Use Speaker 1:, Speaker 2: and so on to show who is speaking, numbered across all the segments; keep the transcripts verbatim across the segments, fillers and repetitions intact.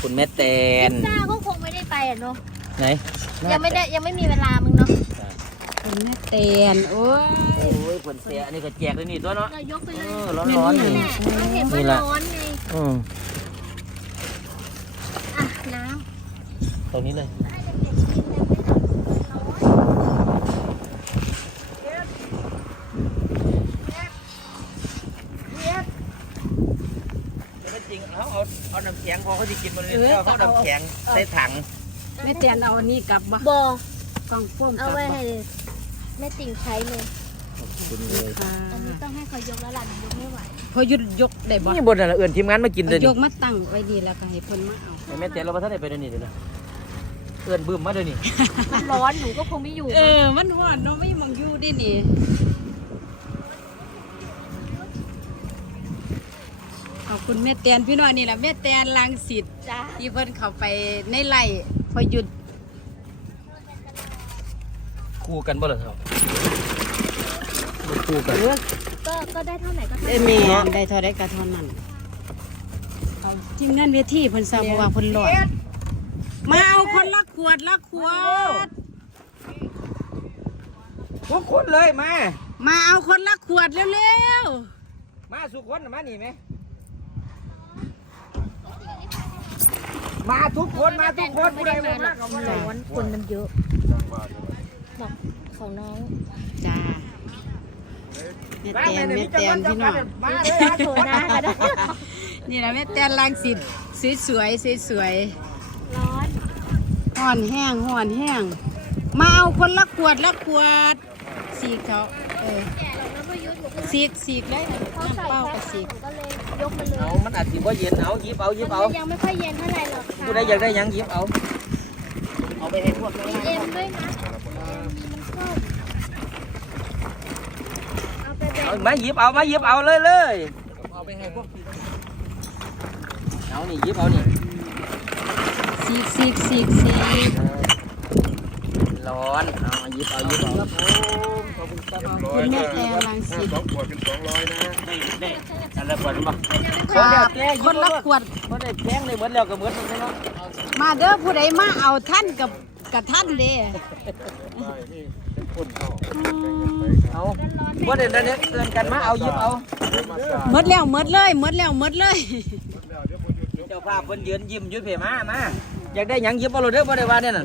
Speaker 1: คุณแม่แตน
Speaker 2: พิซซ่าก็คงไม่ได้ไปอ่ะเนาะ
Speaker 1: ไหน
Speaker 2: ยังไม่ได้ยังไม่มีเวลามึงเนาะ
Speaker 3: คุณแม่แตนโอ้ย
Speaker 1: โอ้ยผลเสียอันนี้ก็แจกเลยนี่ตัวเนาะ
Speaker 2: เรายกไปเลย
Speaker 1: ร้อนร้อนนี่
Speaker 2: เราเห็นว่าร้อนไง
Speaker 1: อืม
Speaker 2: อ่ะน้
Speaker 1: ำตรงนี้เลยจริงเขาเอาเอาน้ำแข็งพอเขาจะกินมันเลยเขาน้ำแข็งใส่ถัง
Speaker 3: แม่แตนเอาอันนี้กลับบ่
Speaker 2: บอ
Speaker 3: กองพ่วง
Speaker 2: เอาไว้ให้แม่ติ่งใช้เลย
Speaker 1: คุณเลย
Speaker 2: อันนี้ต้องให้เขายกแล้วล่ะยกไม่ไหว
Speaker 3: พอหยุดยกได้บ่
Speaker 1: นี่บนอะไรเอื่นทีมงานมากินเลย
Speaker 3: ยกมาตั้งไว้ดีแล้วก็ให้เพิ่นมาเอา
Speaker 1: แม่เตี๋ยเราพัฒนาไปเดี๋ยวนี้เลยเอื่นบึ้มมาเดี๋ยวนี้
Speaker 2: มันร้อนหนูก็คงไม่อยู่
Speaker 3: เออมันร้อนเนาะไม่มองอยู่ดินี่ขอบคุณแม่แตนพี่น้องนี่แหละแม่แตนลังสิตที่เพิ่นเข้าไปในไร่พอหยุด
Speaker 1: คู่กันบ่เหรอครับคู่กัน
Speaker 2: ก็ก็ได้เท่าไหร่ก็เท่า
Speaker 3: นั้นได้เท่าได้ก็เท่านั้นทีมงานเวทีเพิ่นทราบว่าเพิ่นร้อนมาเอาคนละขวดละขวด
Speaker 1: ทุกคนเลยมา
Speaker 3: มาเอาคนละขวดเร็ว
Speaker 1: ๆมาสุกคนมานี่ไหมมาทุกคนมาทุกคนผู้ใดมามาเขามา
Speaker 2: ร้อนคนมันเยอะบอกของน้อง
Speaker 3: จ้าแม่แตนแม่แตนพี่น้อง
Speaker 2: มาเลยนะโถนะกันนะ
Speaker 3: นี่แหละแม่แตนลังสิตสวยๆสวย
Speaker 2: ๆร้อน
Speaker 3: ห่อนแห้งห่อนแห้งมาเอาคนละขวดละขวดสีเขาเออสีกสีกเลยน้ำเป้ากับสีก
Speaker 2: ก็เลยยกมาเลย
Speaker 1: เอามันอาจจะว่าเย็นเอายิบเอายิบเอา
Speaker 2: ยังไม่ค่อยเย็นเท่าไหร่หรอกค่ะ
Speaker 1: ผู้ใดอยากได้ยังยิบเอาเอาไปให้พวก
Speaker 2: มีเอ็มด้วยนะมีมันเข้า
Speaker 1: เอามายิบเอามายิบเอาเลยเลยเอาไปให้พวกเอานี่ยิบเอานี่
Speaker 3: สีกสีกสีกสีก
Speaker 1: ร้อนเอายิบเอายิบเอา
Speaker 3: คุณแม่แตนลังสิต
Speaker 4: สองขวดเป็นสองร้อยนะ
Speaker 1: ได้ได้อะไรขวดมั้ง
Speaker 3: คนละขวด
Speaker 1: คนได้แพงเลยเหมือนแล้วก็เหมือนกันเนาะ
Speaker 3: มาเด้อผู้ใดมาเอาท่านกับกับท่านเด้
Speaker 1: เอาว่าเดี๋ยวนี้เตือนกันมาเอายิบเอา
Speaker 3: หมดแล้วหมดเลยหมดแล้วหมดเลย
Speaker 1: เจ้าภาพเพิ่นยืนยิ้มยืนเพ่มามาอยากได้ยังยิบเอาเลยเด้อบ่ได้ว่าเนี่ยน่ะ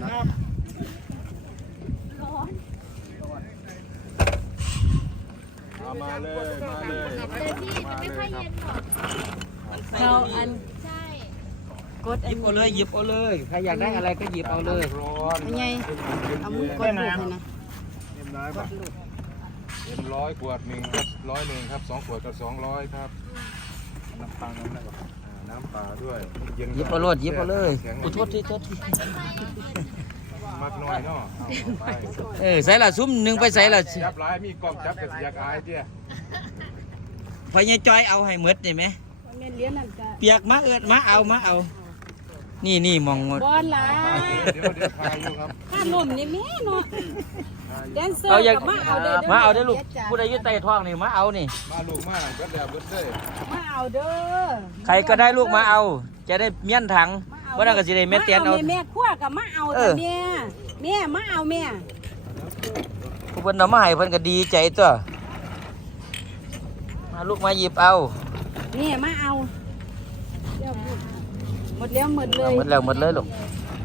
Speaker 4: มาเลยมาเลย
Speaker 2: แต่ที่มันไม่ค่อยเย็นหรอก
Speaker 3: เราอัน
Speaker 2: ใช่
Speaker 1: กดหยิบเอาเลยหยิบเอาเลยใครอยากได้อะไรก็หยิบเอาเลย
Speaker 4: ร้อน
Speaker 3: ยังไงเอามือกดลูกให้นะ
Speaker 4: เอ็มร้อยป่ะเอ็มร้อยขวดหนึ่งร้อยหนึ่งครับสองขวดก็สองร้อยครับน้ำปลาน้ำอะไรน้ำปลาด้วย
Speaker 1: หยิบเอาเลยหยิบเอาเลยขอโทษทีโทษที
Speaker 4: มักน้อยเนาะ
Speaker 1: เออใส่ละซุ้มหนึ่งไปใส่ละ
Speaker 4: จับลายมีกล้องจับกระเสียกายเจ้า
Speaker 1: พอยายจอยเอาให้หมดได้ไหมเปียกมาเอิดมาเอามาเอานี่นี่มองหมด
Speaker 3: บอลล่ะ
Speaker 4: เดี๋ยวเดี๋ยวทายอยู่ครับ
Speaker 3: ข้าลมนี่แม่เนาะแดนเซอร์มาเอาเด้อ
Speaker 1: มาเอาเด้อลูกผู้ใดอยู่ใต้ท้องนี่มาเอานี่
Speaker 4: มาลูกมาเบิดแล้วเบิดเลย
Speaker 3: มาเอาเด้อ
Speaker 1: ใครก็ได้ลูกมาเอาจะได้เมี้ยนถังว่านั่นก็สิได้แม่เตียนเอา
Speaker 3: แม่ขั้วกับมาเอาแต่แม่แม่มาเอาแม่
Speaker 1: ผู้เพิ่นเอามาให้เพิ่นก็ดีใจตัวมาลูกมาหยิบเอา
Speaker 3: แม่มาเอาหมดแล้วหมดเลย
Speaker 1: หมดแล้วหมดเลยลูก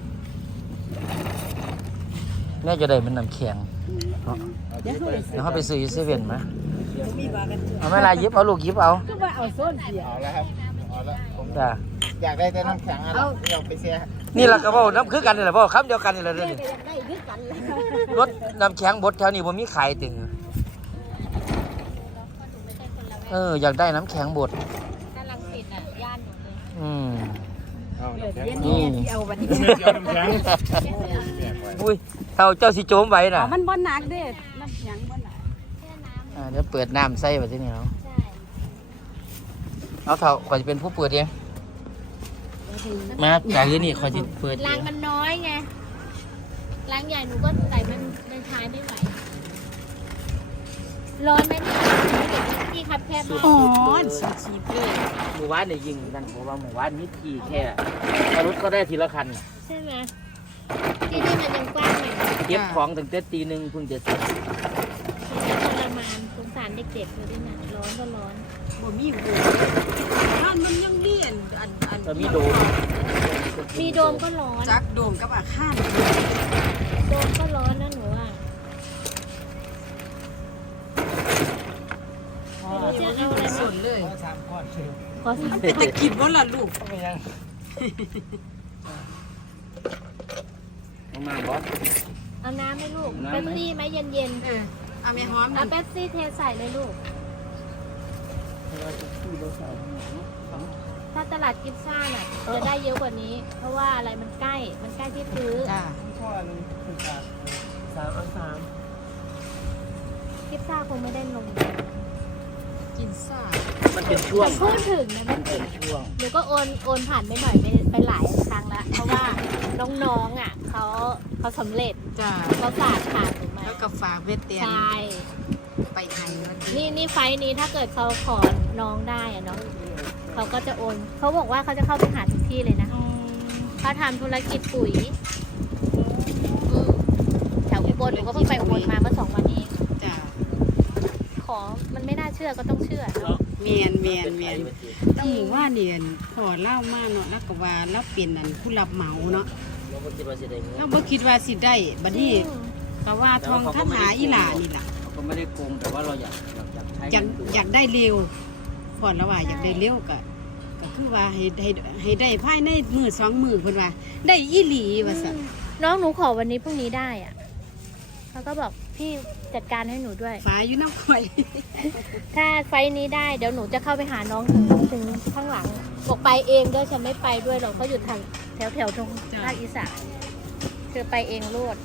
Speaker 1: แม่จะได้เป็นน้ำแข็งเดี๋ยวเขาไปซื้อยูเซเว่นไหมเอาไม่ลายิบเอาลูกยิบเอา
Speaker 3: ก็ว่าเอาโซนเสีย
Speaker 4: เอาแล้วครับเอาแล้ว
Speaker 1: จ้า
Speaker 4: อยากได้แต่น้ำแข็งอะไรอยากไปเสีย
Speaker 1: นี่แหละก็บอกน้ำคือกันนี่แหละบอกคำเดียวกันนี่แหละนี่รถน้ำแข็งบดแถวนี้ผมมีขายตึงเอออยากได้น้ำแข็งบด
Speaker 2: กำลังปิดอ่ะย่านหนูเลย
Speaker 1: อืม
Speaker 3: นี่เอาวันนี้
Speaker 1: อุ้ยเท่าเจ้าสิโจมไว้น่ะ
Speaker 3: มันบ่หนักเด้น้ำแข็งบ่หนัก
Speaker 1: เดี๋ยวเปิดน้ำใส่แบบนี้เนาะเอาเท่าขอจะเป็นผู้เปิดเองมาจากที่นี่ขอจะเปิด
Speaker 2: ล้างมันน้อยไงล้างใหญ่หนูก็ใส่มันมันใช้ไม่ไหวร้อนไหมนี่
Speaker 5: คับแคบมาก
Speaker 3: อ๋อสีชีพเลย
Speaker 1: หมู่บ้านเนี่ยยิงนั่นเพราะว่าหมู่บ้านนี้ขี่แค่รถก็ได้ทีละคันน่ะ
Speaker 5: ใช่ไหมที่นี่มันยังกว้างหน่อย
Speaker 1: เก็บของตั้งแต่ตีหนึ่งเพิ่งจะเสร็จ
Speaker 5: ทรมานสงสารเด็กๆเลยด้วยนะร้อนก็ร้อน
Speaker 3: บ่มีหัวท่านมันยังเรียนอันอัน
Speaker 1: ก็มีโดม
Speaker 5: มีโดมก็ร้อน
Speaker 3: จักโดมกับอาคาร
Speaker 5: โดมก็ร้อนนะหนูอ่ะเราจะเอาอะไร
Speaker 3: ส
Speaker 5: มาน
Speaker 3: เลย
Speaker 1: สามก้อนเชียว
Speaker 5: ขอสัก
Speaker 3: เป็นตะกินบ่ล่ะลูก
Speaker 1: ไม่ยังเอามาบอส
Speaker 5: เอาน้ำไหมลูก
Speaker 1: น้ำไหม
Speaker 5: เป๊ปซี่ไหมเย็น
Speaker 3: เออเอาแม่หอม
Speaker 5: ๆ
Speaker 3: นั่
Speaker 5: เอา
Speaker 3: น
Speaker 5: เป๊ปซี่เทใส่เลยลูก ถ้าตลาดกิฟซ่าน่ะจะได้เยอะกว่านี้ เพราะว่าอะไรมันใกล้ มันใกล้ที่ซื้อ
Speaker 3: จ้า
Speaker 1: สามสาม
Speaker 5: กิฟซ่าคงไม่ได้ลง
Speaker 3: กินซ่า
Speaker 1: มันเป็นช่วง
Speaker 5: แต่พูดถึงนะ
Speaker 1: มั
Speaker 5: แม่
Speaker 1: นเป็
Speaker 5: ติ๋
Speaker 1: น
Speaker 5: ง
Speaker 1: ช่วง
Speaker 5: หนูก็โอนโอนผ่านไปหน่อยไปไปหลายครั้งแล้ว เพราะว่าน้องๆอ่ะเขาเขาสำเร็จ
Speaker 3: จ้า
Speaker 5: เขาฝากผ่านหนูมา
Speaker 3: แล้วก็ฝากเวทเตียน
Speaker 5: ใช่
Speaker 3: ไปให้มัน
Speaker 5: นี่นี่ไฟล์นี้ถ้าเกิดเขาขอน้องได้อะเนาะเขาก็จะโอนเขาบอกว่าเขาจะเข้าไปหาทุกที่เลยนะเขาทำธุรกิจปุ๋ยอืมแถวอุบลหนูก็เพิ่งไปอุบลมาเมื่อสองวันเอง
Speaker 3: จ้า
Speaker 5: ขอมันไม่น่าเชื่อก็ต้องเชื่อเนาะ
Speaker 3: เมียนเมียนเมียนตั้งหมู่ว่าเนี่ยพอเล่ามาเนาะแล้วก็ว่าแล้วเปลี่ยนอันผู้รับเหมาเนาะ
Speaker 1: เราก็คิดว่าจะได้เงิน
Speaker 3: เราบ่คิดว่าสิได้บัดนี้
Speaker 5: อืม
Speaker 3: ก็ว่าทองคาถาอีหลานี่ล่ะ
Speaker 1: เราก็ไม่ได้โกงแต่ว่าเราอยากอยากอยากใช้
Speaker 3: อยาก
Speaker 1: เงิน
Speaker 3: อยากได้เร็วพอแล้วว่าอยากได้เร็วก็ก็คือว่าให้ให้ให้ได้ภายในมือสองมือเพิ่นว่า ได้อีหลีว่าซั่น
Speaker 5: น้องหนูขอวันนี้พรุ่งนี้ได้อ่ะเขาก็บอกพี่จัดการให้หนูด้วย
Speaker 3: ฟ้าอยู่น้ำข่อย
Speaker 5: ถ้าไฟล์นี้ได้เดี๋ยวหนูจะเข้าไปหาน้องถึงถึงข้างหลังบอกไปเองด้วยฉันไม่ไปด้วยหรอกก็อยู่ทางแถวแถวๆตรงภาคอีสานคือไปเองโลด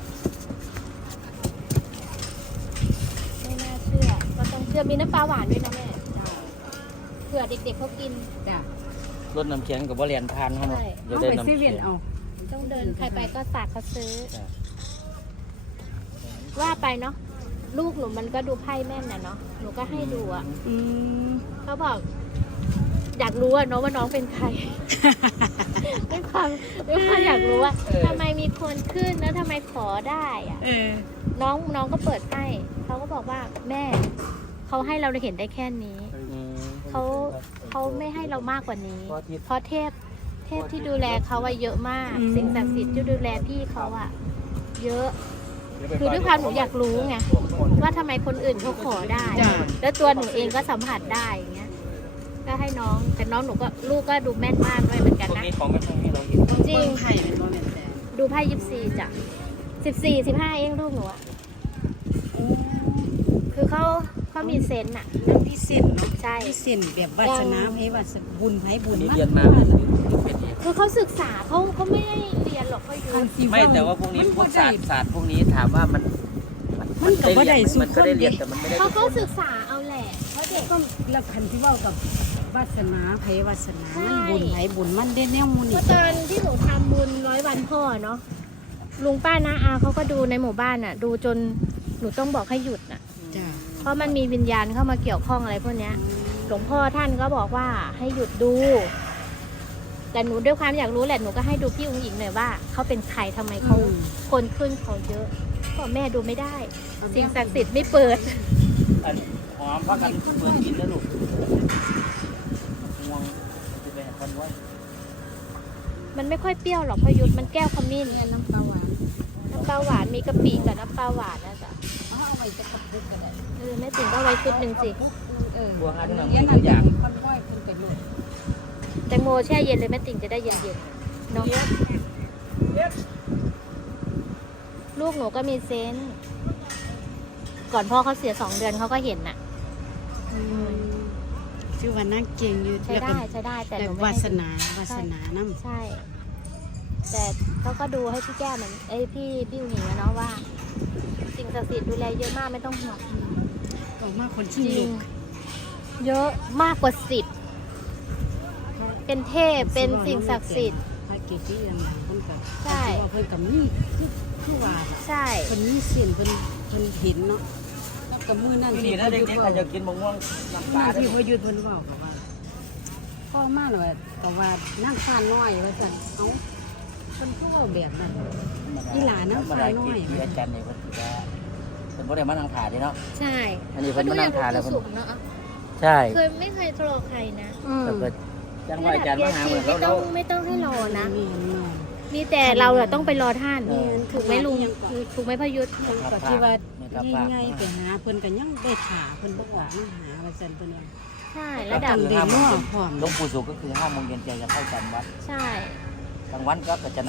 Speaker 5: ไม่น่าเชื่อก็ต้องเชื่อมีน้ำปลาหวานด้วยนะแม่เผื่อเด็กๆเขากิน
Speaker 3: จ้ะ
Speaker 1: รถน้ำแข็งกับบ่เรียนทานเขาเนาะ
Speaker 5: ใช่
Speaker 1: เดี๋ยว
Speaker 3: เอา
Speaker 1: ได้
Speaker 3: ไป
Speaker 1: น้ำ
Speaker 3: ซื้อ
Speaker 1: แข็
Speaker 3: เวีย
Speaker 1: ง
Speaker 3: นเอา
Speaker 5: ต้องเดินใครไปก็ฝากเขาซื้อ ว่าไปเนาะลูกหนูมันก็ดูไพ่แม่นน่ะเนาะหนูก็ให้ดูอ่ะ
Speaker 3: อืม
Speaker 5: เขาบอก อยากรู้อะเนาะว่าน้องเป็นใคร ด้วยความด้วยความอยากรู้ว่าทำไมมีคนขึ้นแล้วทำไมขอได้อะ
Speaker 3: เออ
Speaker 5: น้องน้องก็เปิดให้เขาก็บอกว่าแม่เขาให้เราเห็นได้แค่นี้
Speaker 1: อืม
Speaker 5: เขาเขาไม่ให้เรามากกว่านี้
Speaker 1: เพราะที่
Speaker 5: เพราะเทพเทพที่ดูแลเขาอะเยอะมาก สิ่งศักดิ์สิทธิ์ที่ดูแลพี่เขาอะเยอะ คือด้วยความหนูอยากรู้ไงว่าทำไมคนอื่นเขาขอได้
Speaker 3: จ้ะ
Speaker 5: แล้วตัวหนูเองก็สัมผัสได้อย่างเงี้ย ก็ให้น้องแต่น้องหนูก็ลูกก็ดูแม่นมากด้วยเหมือนกัน
Speaker 1: พวก
Speaker 5: นะ
Speaker 1: นี้ของไม่ค่อยมีเราเห็น
Speaker 5: จริง
Speaker 3: เบิ่งไข่เป็นบ่แม่นแต่
Speaker 5: ดูไพ่ยิปซีจ้ะสิบสี่สิบห้าเองลูกหนูอะ
Speaker 3: โอ้
Speaker 5: คือเขาเขามีเซนต์อะ
Speaker 3: มันพิเศษเนาะ
Speaker 5: ใช่
Speaker 3: พิเศษแบบวาสนาไผวาสบุญไผบุญ
Speaker 1: นี่
Speaker 3: มัน
Speaker 1: เรียนมาเป็นเอง
Speaker 5: คือเขาศึกษาเขาเขาไม่ได้เรียนหรอกเขาอยู่
Speaker 3: คันสิ
Speaker 1: ไม่แต่ว่าพวกนี้
Speaker 3: มั
Speaker 1: พวก
Speaker 3: บ่
Speaker 1: ศา
Speaker 3: ได้
Speaker 1: สตร์ศาสตร์พวกนี้ถามว่ามัน
Speaker 3: มันก็บ่ได้สู้
Speaker 1: มันก็ได้
Speaker 3: คน
Speaker 1: เรียน
Speaker 3: เด้
Speaker 1: แต่มันไม่ได้
Speaker 5: เขาก็ศึกษาเอาแหละเพราะเด็ก
Speaker 3: ก็แล้วคันที่เว้ากับวาสนาไผวาสนา
Speaker 5: ใช่
Speaker 3: มันบุญไผบุญมันได้แนวหมู่
Speaker 5: เมื่
Speaker 3: นี่
Speaker 5: อตอนที่หนูทำบุญร้อยวันพ่อเนาะลุงป้านาอาเขาก็ดูในหมู่บ้านอะดูจนหนูต้องบอกให้หยุดน่ะ
Speaker 3: จ้ะ
Speaker 5: เพราะมันมีวิญญาณเข้ามาเกี่ยวข้องอะไรพวกเนี้ย หลวงพ่อท่านก็บอกว่าให้หยุดดู แต่หนูด้วยความอยากรู้แหละหนูก็ให้ดูพี่อุ้งอิงหน่อยว่าเขาเป็นใครทำไมเขา
Speaker 3: อืม
Speaker 5: คนขึ้นเขาเยอะก็แม่ดูไม่ได้ สิ่งศักดิ์สิทธิ์ไม่เปิด
Speaker 1: อันหอมพักกันเปิดกินแล้วลูกง่วงจะไปหาคนไว้
Speaker 5: มันไม่ค่อยเปรี้ยวหรอกพอยุทธมันแก้วขมิ้น
Speaker 3: เนี่ยน้ำปลาหวาน
Speaker 5: น้ำปลาหวานมีกะปิกับน้ำปลาหวานนะจ๊ะ
Speaker 3: เอาเอาไว้จะกระปุกก็ได้
Speaker 5: เออแม่ติ๋งก็ไว้ชุดหนึ่งสิ
Speaker 3: เออ
Speaker 1: บัวฮันน่ะ
Speaker 3: เดี๋ยว
Speaker 1: มันก็อยาก
Speaker 3: คนบ่อยเพิ่นไปโลด
Speaker 5: แตงโมแช่เย็นเลยแม่ติ๋งจะได้เย็นๆเนาะลูกหนูก็มีเซนส์ก่อนพ่อเขาเสียสองเดือนเขาก็เห็นน่ะ
Speaker 3: อืมชื่อว่านั่งเก่งอยู่
Speaker 5: ใช้
Speaker 3: แล้ว
Speaker 5: ได้
Speaker 3: ก็
Speaker 5: ใช้ได้แต่ห
Speaker 3: แต่
Speaker 5: นูไม่
Speaker 3: วา
Speaker 5: ให้
Speaker 3: ส
Speaker 5: ดู
Speaker 3: นาวาสนานำ
Speaker 5: ใช่ แต่เขาก็ดูให้พี่แก้วเหมือนไอ้ยพี่พี่หญิงนะเนาะว่า สิ่งศักดิ์สิทธิ์ดูแลเยอะมากไม่ต้องห่วง
Speaker 3: ออกมาคน
Speaker 5: จ
Speaker 3: ที่
Speaker 5: ริ
Speaker 3: ลู
Speaker 5: ง
Speaker 3: ก
Speaker 5: เยอะมากกว่าสิบเป็นเทพเป็นสิ่งศักดิ์สิทธิ์
Speaker 3: พระเกจิอันนั้นเพิ่นก็
Speaker 5: ใช่
Speaker 3: ว่าเพิ่นก็มีคือคือว่าล่ะ
Speaker 5: ใช่
Speaker 3: เพิ่นมีเส้นเพิ่นเพิ่นเห็นเนาะกับมือนั่น
Speaker 1: นี่นะเด็กๆก็จะกินมะม่วงน้ำปลา
Speaker 3: ที่พยุดเพิ่นเว้าก็ว่าพ่อมาหน่อยก็ว่านั่งฟ้าน้อยว่าซั่นเอ้าเพิ่นคือเว้าแบบนั้นอีหลาน้ำฟ้าน้อย
Speaker 1: ที่อาจารย์นี่เพิ่นสิว่าเพิ่นบ่ได้มานั่งถ่ายเด้เนาะ
Speaker 5: ใช่
Speaker 1: อันนี้เพิ่นมานั่งถ่ายแล้วเพิ่น
Speaker 5: สูงเนาะ
Speaker 1: ใช่
Speaker 5: เคยไม่เคยทะเลาะใครนะ
Speaker 3: อืม
Speaker 1: แต่เพิ่นจังว่าอาจารย์มาหาเหมือน
Speaker 5: ไม่
Speaker 1: เรา
Speaker 5: ต้
Speaker 1: เรา
Speaker 5: องไม่ต้องให้รอนะ
Speaker 3: แม่นๆ
Speaker 5: มีแต่เราอะต้องไปรอท่าน
Speaker 1: เออ
Speaker 5: ถูกไหมลุงถูกไหมพยุทธ
Speaker 3: ยังก็ที่ว่าง่ายๆไปหาเพิ่นก็ยังได้ถาเพิ่นบ่ออกมาหาว่าซั่นเพิ่นว่า
Speaker 5: ใช่ระดับ
Speaker 3: เด็กน้อพร้อม
Speaker 1: หลวงปู่สุขก็คือห้าโมงเย็นแกจะเข้าจำวัด
Speaker 5: ใช่
Speaker 1: กลางวันก็จะ